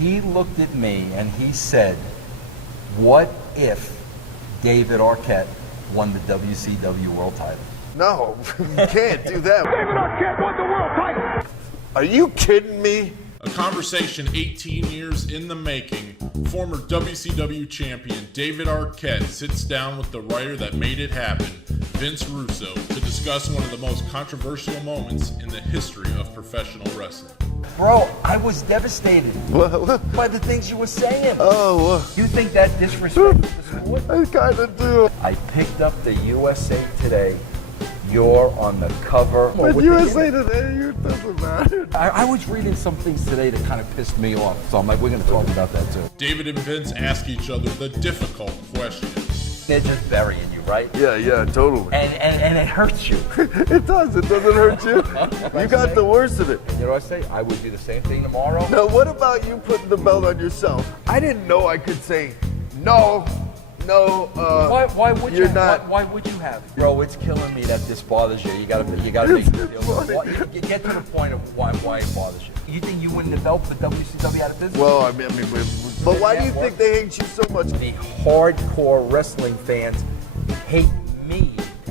he looked at me and he said, what if David Arquette won the WCW World title? No, you can't do that. David Arquette won the world title. Are you kidding me? A conversation 18 years in the making. Former WCW champion David Arquette sits down with the writer that made it happen, Vince Russo, to discuss one of the most controversial moments in the history of professional wrestling. Bro, I was devastated What? by the things you were saying. Oh, You think that disrespected the sport? I kind of do. I picked up the USA Today. You're on the cover. But USA Today, it doesn't matter. I was reading some things today that kind of pissed me off, so I'm like, we're going to talk about that too. David and Vince ask each other the difficult questions. They're just burying you, right? Yeah, totally. And it hurts you. It does. It doesn't hurt you. You got the worst of it. You know what I say? I would do the same thing tomorrow. Now, what about you putting the belt on yourself? I didn't know I could say no. Why would you're you? not. Why would you have? Bro, it's killing me that this bothers you. You gotta make a deal. You get to the point of why it bothers you. You think you win the belt for WCW out of business? Well, I mean, but why do you think they hate you so much? The hardcore wrestling fans hate me.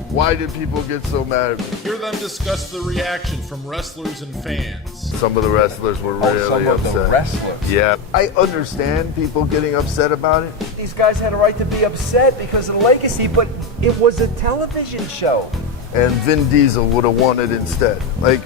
Why did people get so mad at me? Hear them discuss the reaction from wrestlers and fans. Some of the wrestlers were really some of upset. the wrestlers. Yeah, I understand people getting upset about it. These guys had a right to be upset because of the legacy, but it was a television show. And Vin Diesel would have won it instead. Like,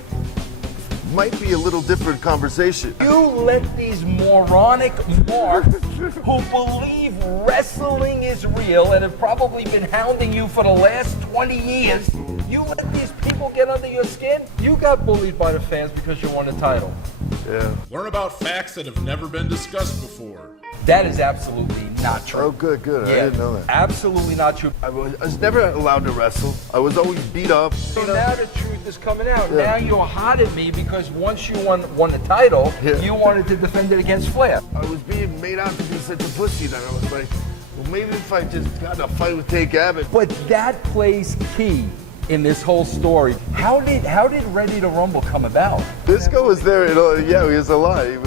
might be a little different conversation. You let these moronic marks who believe wrestling is real and have probably been hounding you for the last 20 years, you let these people get under your skin? You got bullied by the fans because you won the title. Yeah. Learn about facts that have never been discussed before. That is absolutely not true. Oh, good. I didn't know that. Absolutely not true. I was never allowed to wrestle. I was always beat up. So now the truth is coming out. Yeah. Now you're hot at me because once you won the title, Yeah. you wanted to defend it against Flair. I was being made out to be such a pussy that I was like, well, maybe if I just got in a fight with Tank Abbott. But that plays key in this whole story. How did Ready to Rumble come about? Disco was there, yeah, he was alive. He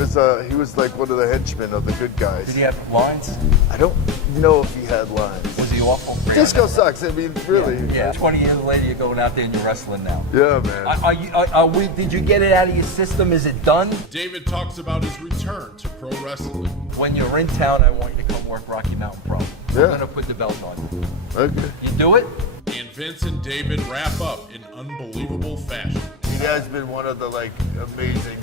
was like one of the henchmen of the good guys. Did he have lines? I don't know if he had lines. Was he awful? Disco sucks. I mean, really. Yeah. 20 years later, you're going out there and you're wrestling now. Yeah, man. Did you get it out of your system? Is it done? David talks about his return to pro wrestling. When you're in town, I want you to come work Rocky Mountain Pro. Yeah. I'm going to put the belt on you. Okay. You do it? And Vince and David wrap up in unbelievable fashion. You guys been one of the amazing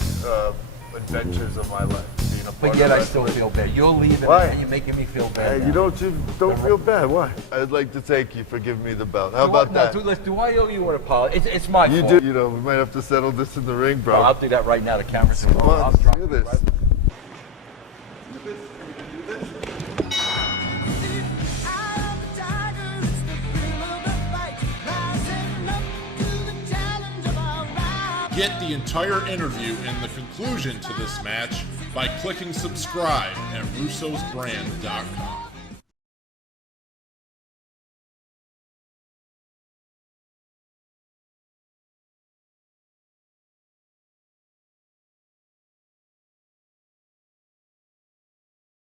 adventures of my life. Being a part But yet of I still wrestling. feel bad. You're leaving Why? and you're making me feel bad. Hey, now. you don't feel bad. Why? I'd like to thank you for giving me the belt. How about that? Do I owe you an apology? It's my You fault. do. We might have to settle this in the ring, bro. I'll do that right now. The camera's Come on, I'll let's drop do it this. right- Get the entire interview and the conclusion to this match by clicking subscribe at russosbrand.com.